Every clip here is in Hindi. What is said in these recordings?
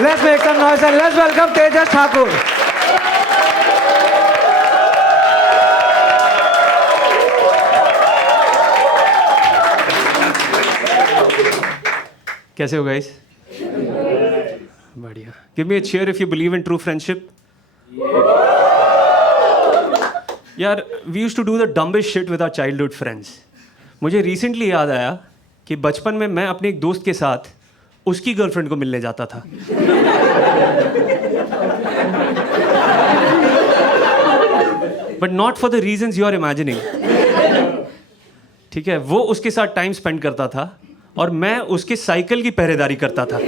Let's make some noise and let's welcome Tejas Thakur. कैसे हो गाइस? बढ़िया. Give me a cheer if you believe in true friendship. यार, we used to do the dumbest shit with our childhood friends. मुझे recently याद आया कि बचपन में मैं अपने एक दोस्त के साथ उसकी गर्लफ्रेंड को मिलने जाता था. But not for the reasons you are imagining. ठीक है, वो उसके साथ टाइम स्पेंड करता था और मैं उसके साइकिल की पहरेदारी करता था.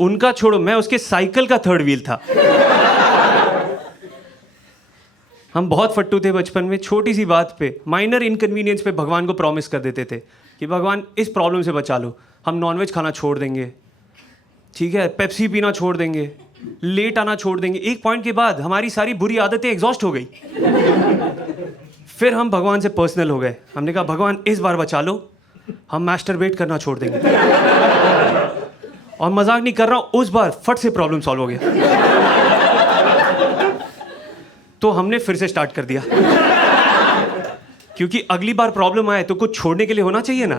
उनका छोड़ो, मैं उसके साइकिल का थर्ड व्हील था. हम बहुत फट्टू थे बचपन में. छोटी सी बात पे, माइनर इनकन्वीनियंस पे भगवान को प्रॉमिस कर देते थे कि भगवान इस प्रॉब्लम से बचा लो, हम नॉनवेज खाना छोड़ देंगे, ठीक है, पेप्सी पीना छोड़ देंगे, लेट आना छोड़ देंगे. एक पॉइंट के बाद हमारी सारी बुरी आदतें एग्जॉस्ट हो गई. फिर हम भगवान से पर्सनल हो गए. हमने कहा भगवान इस बार बचा लो, हम मैस्टरबेट करना छोड़ देंगे. और मजाक नहीं कर रहा हूं, उस बार फट से प्रॉब्लम सॉल्व हो गया. तो हमने फिर से स्टार्ट कर दिया, क्योंकि अगली बार प्रॉब्लम आए तो कुछ छोड़ने के लिए होना चाहिए ना.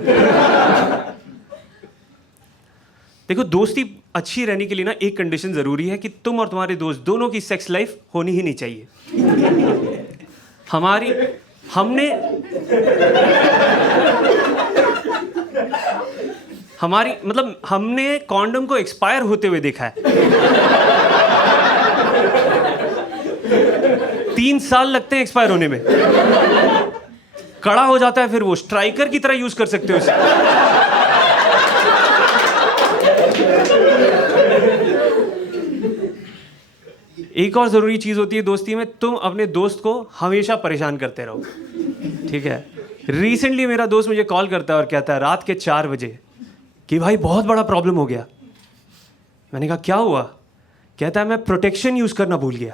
देखो, दोस्ती अच्छी रहने के लिए ना एक कंडीशन जरूरी है कि तुम और तुम्हारे दोस्त दोनों की सेक्स लाइफ होनी ही नहीं चाहिए. हमने कॉन्डम को एक्सपायर होते हुए देखा है. 3 साल लगते हैं एक्सपायर होने में. कड़ा हो जाता है, फिर वो स्ट्राइकर की तरह यूज कर सकते हो इसे. एक और जरूरी चीज होती है दोस्ती में, तुम अपने दोस्त को हमेशा परेशान करते रहो. ठीक है, रिसेंटली मेरा दोस्त मुझे कॉल करता है और कहता है रात के 4 बजे कि भाई बहुत बड़ा प्रॉब्लम हो गया. मैंने कहा क्या हुआ? कहता है मैं प्रोटेक्शन यूज करना भूल गया.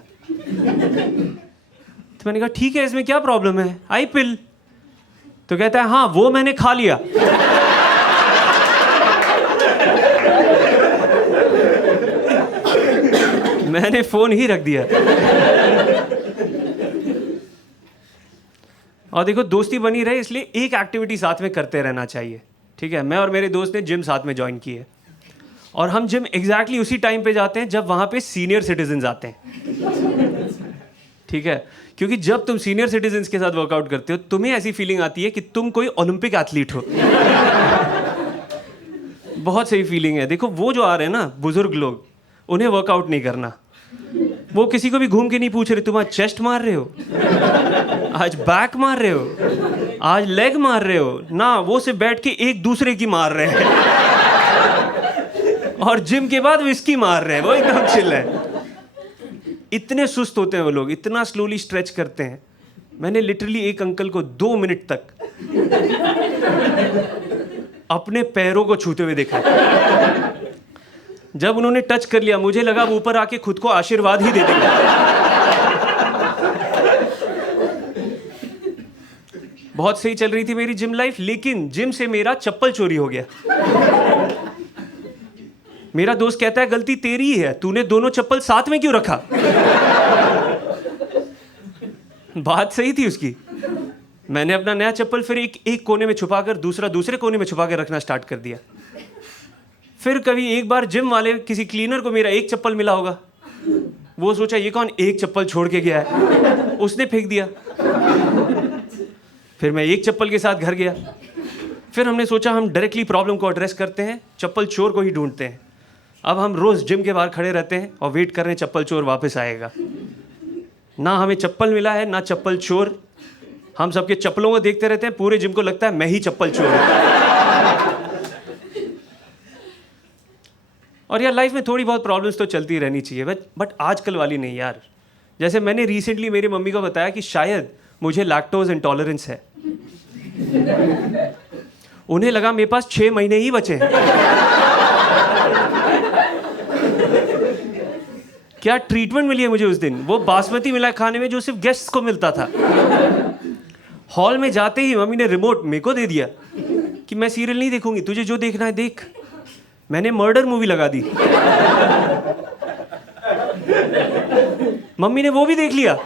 तो मैंने कहा ठीक है, इसमें क्या प्रॉब्लम है, आई पिल. तो कहता है हाँ वो मैंने खा लिया. मैंने फोन ही रख दिया. और देखो, दोस्ती बनी रहे इसलिए एक एक्टिविटी साथ में करते रहना चाहिए. ठीक है, मैं और मेरे दोस्त ने जिम साथ में ज्वाइन की है और हम जिम एग्जैक्टली उसी टाइम पे जाते हैं जब वहां पे सीनियर सिटीजन्स आते हैं. ठीक है, क्योंकि जब तुम सीनियर सिटीजन्स के साथ वर्कआउट करते हो तुम्हें ऐसी फीलिंग आती है कि तुम कोई ओलंपिक एथलीट हो. बहुत सही फीलिंग है. देखो, वो जो आ रहे हैं ना बुजुर्ग लोग, उन्हें वर्कआउट नहीं करना. वो किसी को भी घूम के नहीं पूछ रहे तुम आज चेस्ट मार रहे हो, आज बैक मार रहे हो, आज लेग मार रहे हो ना. वो सिर्फ बैठ के एक दूसरे की मार रहे हैं और जिम के बाद विस्की मार रहे हैं. वो एकदम चिल है. इतने सुस्त होते हैं वो लोग, इतना स्लोली स्ट्रेच करते हैं. मैंने लिटरली एक अंकल को 2 मिनट तक अपने पैरों को छूते हुए देखा. जब उन्होंने टच कर लिया मुझे लगा वो ऊपर आके खुद को आशीर्वाद ही दे देंगे. बहुत सही चल रही थी मेरी जिम लाइफ, लेकिन जिम से मेरा चप्पल चोरी हो गया. मेरा दोस्त कहता है गलती तेरी ही है, तूने दोनों चप्पल साथ में क्यों रखा. बात सही थी उसकी. मैंने अपना नया चप्पल फिर एक कोने में छुपाकर दूसरा दूसरे कोने में छुपा कर रखना स्टार्ट कर दिया. फिर कभी एक बार जिम वाले किसी क्लीनर को मेरा एक चप्पल मिला होगा. वो सोचा ये कौन एक चप्पल छोड़ के गया है, उसने फेंक दिया. फिर मैं एक चप्पल के साथ घर गया. फिर हमने सोचा हम डायरेक्टली प्रॉब्लम को एड्रेस करते हैं, चप्पल चोर को ही ढूंढते हैं. अब हम रोज जिम के बाहर खड़े रहते हैं और वेट कर रहे हैं चप्पल चोर वापस आएगा. ना हमें चप्पल मिला है ना चप्पल चोर. हम सबके चप्पलों को देखते रहते हैं, पूरे जिम को लगता है मैं ही चप्पल चोर हूं. और यार लाइफ में थोड़ी बहुत प्रॉब्लम्स तो चलती रहनी चाहिए, बट आजकल वाली नहीं यार. जैसे मैंने रिसेंटली मेरी मम्मी को बताया कि शायद मुझे लैक्टोज इंटॉलरेंस है. उन्हें लगा मेरे पास 6 महीने ही बचे हैं. क्या ट्रीटमेंट मिली है मुझे उस दिन. वो बासमती मिला खाने में जो सिर्फ गेस्ट्स को मिलता था. हॉल में जाते ही मम्मी ने रिमोट मेरे को दे दिया कि मैं सीरियल नहीं देखूंगी, तुझे जो देखना है देख. मैंने मर्डर मूवी लगा दी। मम्मी ने वो भी देख लिया।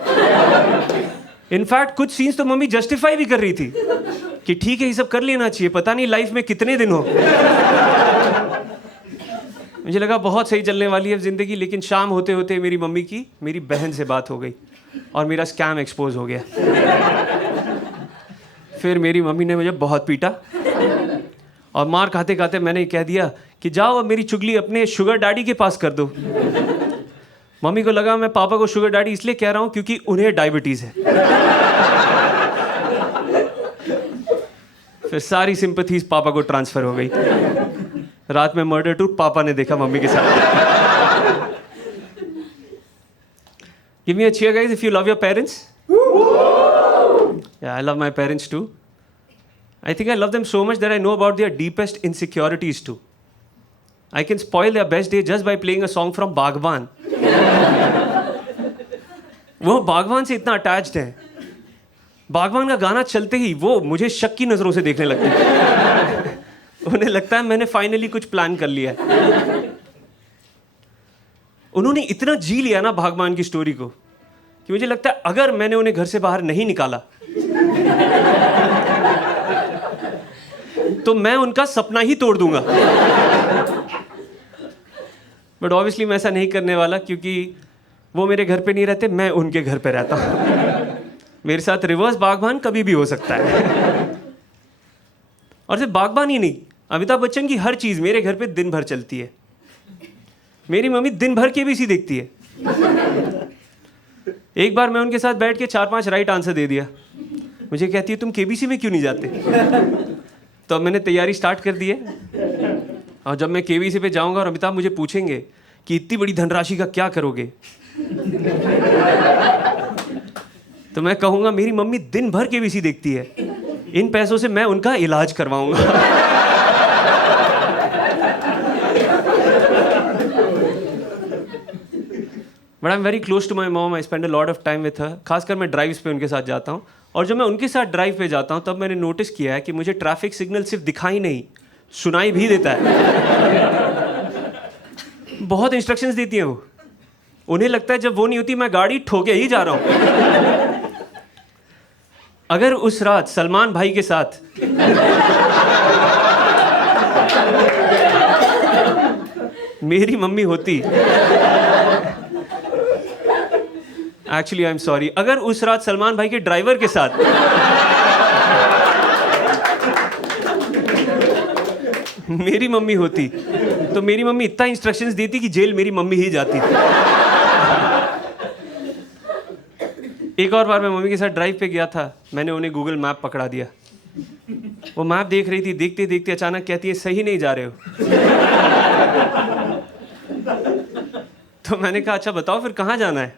इनफैक्ट कुछ सीन्स तो मम्मी जस्टिफाई भी कर रही थी कि ठीक है ये सब कर लेना चाहिए, पता नहीं लाइफ में कितने दिन हो। मुझे लगा बहुत सही चलने वाली है जिंदगी, लेकिन शाम होते होते मेरी मम्मी की मेरी बहन से बात हो गई और मेरा स्कैम एक्सपोज हो गया। फिर मेरी मम्मी ने मुझे बहुत पीटा और मार खाते खाते मैंने कह दिया कि जाओ अब मेरी चुगली अपने शुगर डैडी के पास कर दो। मम्मी को लगा मैं पापा को शुगर डैडी इसलिए कह रहा हूं क्योंकि उन्हें डायबिटीज है। फिर सारी सिंपैथीज पापा को ट्रांसफर हो गई। रात में मर्डर 2 पापा ने देखा मम्मी के साथ। Give me a cheer guys if you love your parents. Yeah, I love my parents too. I think I love them so much that I know about their deepest insecurities too. I can spoil their best day just by playing a song from बागवान। वो बागवान से इतना अटैच्ड है, बागवान का गाना चलते ही वो मुझे शक की नजरों से देखने लगते हैं। उन्हें लगता है मैंने फाइनली कुछ प्लान कर लिया है। उन्होंने इतना जी लिया ना बागवान की स्टोरी को कि मुझे लगता है अगर मैंने उन्हें घर से बाहर नहीं निकाला तो मैं उनका सपना ही तोड़ दूंगा। बट ऑब्वियसली मैं ऐसा नहीं करने वाला, क्योंकि वो मेरे घर पे नहीं रहते, मैं उनके घर पे रहता हूँ। मेरे साथ रिवर्स बागबान कभी भी हो सकता है। और सिर्फ बागबान ही नहीं, अमिताभ बच्चन की हर चीज़ मेरे घर पे दिन भर चलती है। मेरी मम्मी दिन भर केबीसी देखती है। एक बार मैं उनके साथ बैठ के 4-5 राइट आंसर दे दिया। मुझे कहती है तुम केबीसी में क्यों नहीं जाते? तो अब मैंने तैयारी स्टार्ट कर दी है, और जब मैं केबीसी पे जाऊंगा और अमिताभ मुझे पूछेंगे कि इतनी बड़ी धनराशि का क्या करोगे, तो मैं कहूंगा मेरी मम्मी दिन भर केबीसी देखती है, इन पैसों से मैं उनका इलाज करवाऊंगा। But I am very close to my mom, I spend a lot of time with her. खासकर मैं ड्राइव्स पे उनके साथ जाता हूँ, और जब मैं उनके साथ ड्राइव पे जाता हूँ तब मैंने नोटिस किया है कि मुझे ट्रैफिक सिग्नल सिर्फ दिखाई नहीं, सुनाई भी देता है। बहुत इंस्ट्रक्शंस देती हैं वो। उन्हें लगता है जब वो नहीं होती मैं गाड़ी ठोके ही जा रहा हूँ। अगर उस रात सलमान भाई के साथ मेरी मम्मी होती, एक्चुअली आई एम सॉरी, अगर उस रात सलमान भाई के ड्राइवर के साथ मेरी मम्मी होती, तो मेरी मम्मी इतना इंस्ट्रक्शंस देती कि जेल मेरी मम्मी ही जाती। एक और बार मैं मम्मी के साथ ड्राइव पे गया था, मैंने उन्हें गूगल मैप पकड़ा दिया। वो मैप देख रही थी, देखते देखते अचानक कहती है सही नहीं जा रहे हो। तो मैंने कहा अच्छा बताओ फिर कहाँ जाना है?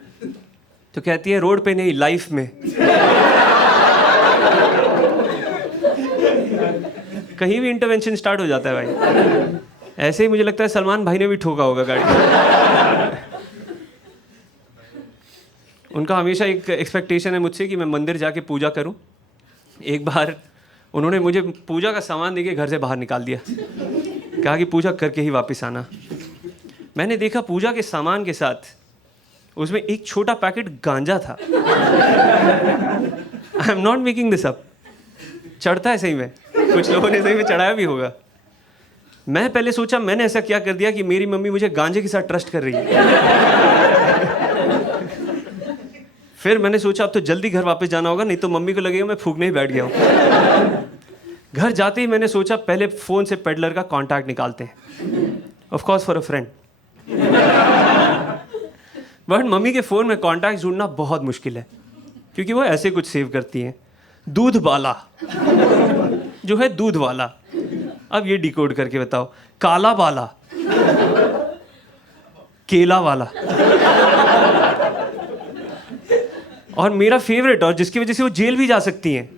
तो कहती है रोड पे नहीं, लाइफ में। कहीं भी इंटरवेंशन स्टार्ट हो जाता है भाई। ऐसे ही मुझे लगता है सलमान भाई ने भी ठोका होगा गाड़ी। उनका हमेशा एक एक्सपेक्टेशन है मुझसे कि मैं मंदिर जाके पूजा करूं। एक बार उन्होंने मुझे पूजा का सामान देके घर से बाहर निकाल दिया, कहा कि पूजा करके ही वापस आना। मैंने देखा पूजा के सामान के साथ उसमें एक छोटा पैकेट गांजा था। I am not making this up. चढ़ता है सही में, कुछ लोगों ने सही में चढ़ाया भी होगा। मैं पहले सोचा मैंने ऐसा क्या कर दिया कि मेरी मम्मी मुझे गांजे के साथ ट्रस्ट कर रही है। फिर मैंने सोचा अब तो जल्दी घर वापस जाना होगा, नहीं तो मम्मी को लगेगा मैं फूकने ही बैठ गया हूँ। घर जाते ही मैंने सोचा पहले फ़ोन से पेडलर का कांटेक्ट निकालते हैं, of course for a friend. But mummy के फ़ोन में कांटेक्ट ढूंढना बहुत मुश्किल है, क्योंकि वो ऐसे कुछ सेव करती हैं, दूध वाला जो है दूध वाला। अब ये डिकोड करके बताओ, काला वाला, केला वाला, और मेरा फेवरेट, और जिसकी वजह से वो जेल भी जा सकती हैं,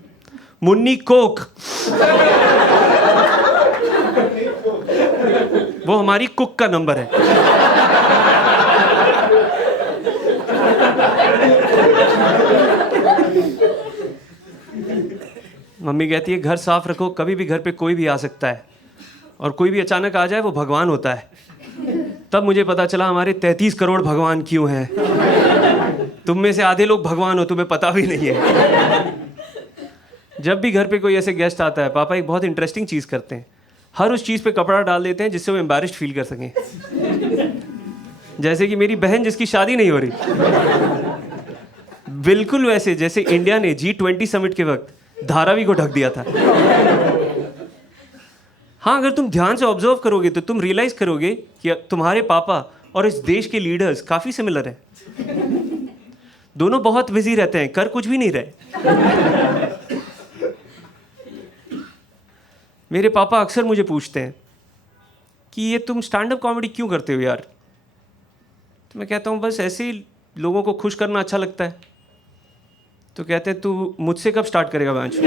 मुन्नी कोक। वो हमारी कुक का नंबर है। मम्मी कहती है घर साफ रखो, कभी भी घर पे कोई भी आ सकता है, और कोई भी अचानक आ जाए वो भगवान होता है। तब मुझे पता चला हमारे 33 करोड़ भगवान क्यों हैं। तुम में से आधे लोग भगवान हो, तुम्हें पता भी नहीं है। जब भी घर पे कोई ऐसे गेस्ट आता है, पापा एक बहुत इंटरेस्टिंग चीज़ करते हैं, हर उस चीज़ पे कपड़ा डाल देते हैं जिससे वो एम्बैरेस्ड फील कर सकें। जैसे कि मेरी बहन जिसकी शादी नहीं हो रही, बिल्कुल वैसे जैसे इंडिया ने G20 समिट के वक्त धारावी को ढक दिया था। हाँ, अगर तुम ध्यान से ऑब्जर्व करोगे तो तुम रियलाइज करोगे कि तुम्हारे पापा और इस देश के लीडर्स काफ़ी सिमिलर हैं। दोनों बहुत बिजी रहते हैं, कर कुछ भी नहीं रहे। मेरे पापा अक्सर मुझे पूछते हैं कि ये तुम स्टैंड अप कॉमेडी क्यों करते हो यार? तो मैं कहता हूँ बस ऐसे ही लोगों को खुश करना अच्छा लगता है। तो कहते हैं तू मुझसे कब स्टार्ट करेगा बांच?